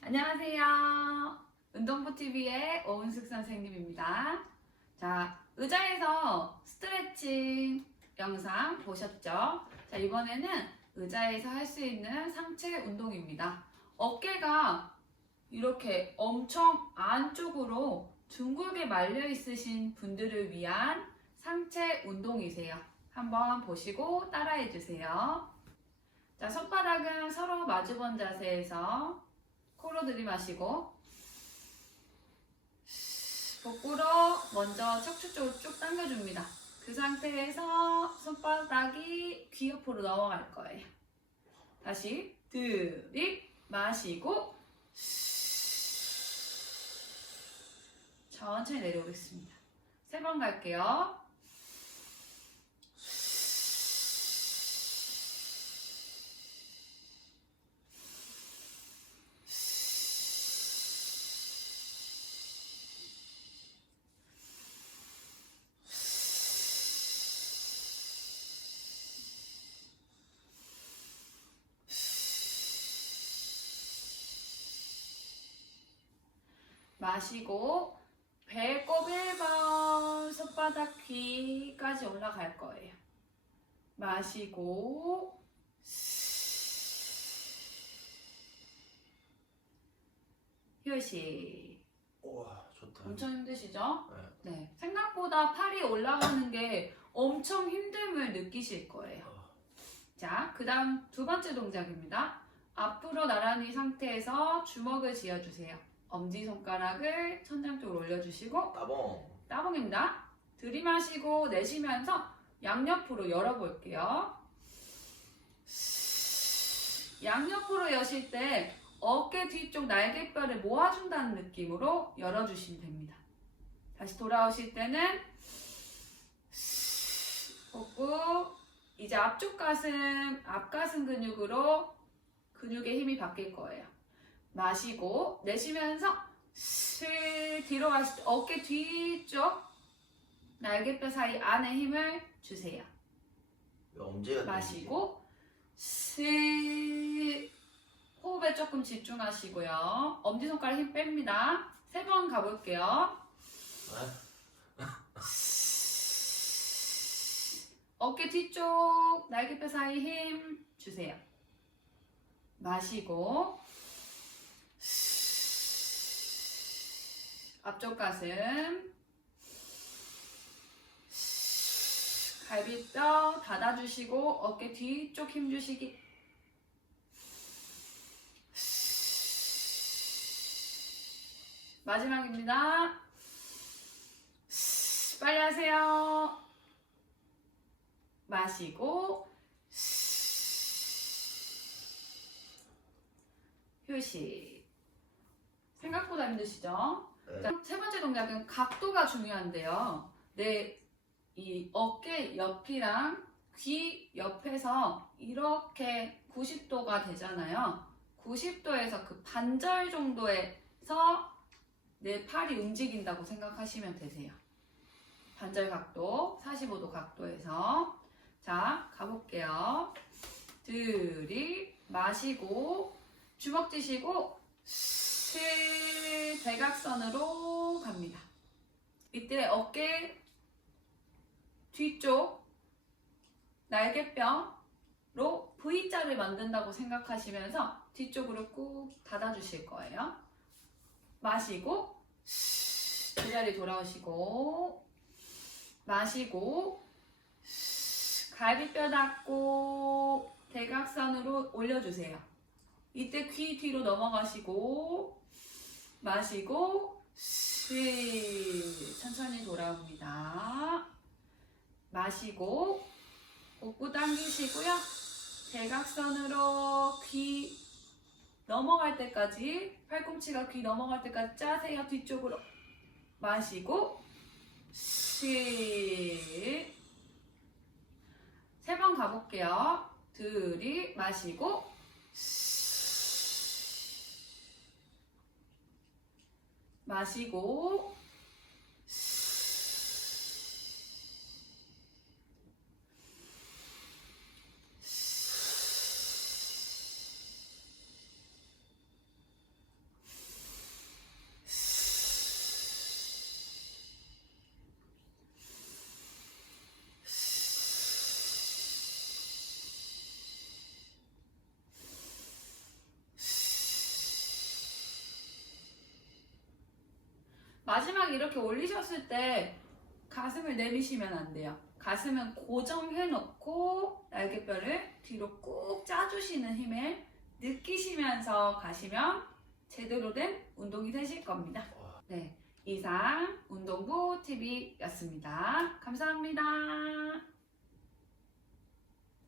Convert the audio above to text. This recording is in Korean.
안녕하세요. 운동부TV의 오은숙 선생님입니다. 자, 의자에서 스트레칭 영상 보셨죠? 자, 이번에는 의자에서 할 수 있는 상체 운동입니다. 어깨가 이렇게 엄청 안쪽으로 둥글게 말려 있으신 분들을 위한 상체 운동이세요. 한번 보시고 따라해 주세요. 자, 손바닥은 서로 마주본 자세에서 코로 들이마시고 복부로 먼저 척추 쪽으로 쭉 당겨줍니다. 그 상태에서 손바닥이 귀 옆으로 넘어갈 거예요. 다시 들이 마시고 천천히 내려오겠습니다. 세 번 갈게요. 마시고 배꼽 1번 손바닥 귀까지 올라갈 거예요. 마시고 휴식. 우와 좋다. 엄청 힘드시죠? 네. 네. 생각보다 팔이 올라가는 게 엄청 힘듦을 느끼실 거예요. 어, 자, 그 다음 두 번째 동작입니다. 앞으로 나란히 상태에서 주먹을 쥐어주세요. 엄지손가락을 천장 쪽으로 올려주시고 따봉. 따봉입니다. 들이마시고 내쉬면서 양옆으로 열어볼게요. 양옆으로 여실 때 어깨 뒤쪽 날개뼈를 모아준다는 느낌으로 열어주시면 됩니다. 다시 돌아오실 때는 복부 이제 앞쪽 가슴, 앞가슴 근육으로 근육의 힘이 바뀔 거예요. 마시고 내쉬면서 슬 뒤로 가실 때 어깨 뒤쪽 날개뼈 사이 안에 힘을 주세요. 왜 엄지가 마시고 슬 호흡에 조금 집중하시고요. 엄지손가락 힘 뺍니다. 세 번 가볼게요. 어깨 뒤쪽 날개뼈 사이 힘 주세요. 마시고 앞쪽 가슴 갈비뼈 닫아주시고 어깨 뒤쪽 힘 주시기 마지막입니다. 빨리 하세요. 마시고 휴식. 생각보다 힘드시죠? 네. 자, 세 번째 동작은 각도가 중요한데요. 내 이 어깨 옆이랑 귀 옆에서 이렇게 90도가 되잖아요. 90도에서 그 반절 정도에서 내 팔이 움직인다고 생각하시면 되세요. 반절 각도, 45도 각도에서. 자, 가볼게요. 들이 마시고, 주먹 쥐시고, 슬 대각선으로 갑니다. 이때 어깨 뒤쪽 날개뼈로 V자를 만든다고 생각하시면서 뒤쪽으로 꾹 닫아주실 거예요. 마시고 제자리 돌아오시고 마시고 갈비뼈 닫고 대각선으로 올려주세요. 이때 귀 뒤로 넘어가시고 마시고 쉬 천천히 돌아옵니다. 마시고 복부 당기시고요. 대각선으로 귀 넘어갈 때까지 팔꿈치가 귀 넘어갈 때까지 짜세요. 뒤쪽으로 마시고 쉬. 세 번 가볼게요. 들이 마시고 마시고 마지막 이렇게 올리셨을 때 가슴을 내리시면 안 돼요. 가슴은 고정해 놓고 날개뼈를 뒤로 꾹 짜주시는 힘을 느끼시면서 가시면 제대로 된 운동이 되실 겁니다. 와. 네. 이상 운동부 TV였습니다. 감사합니다.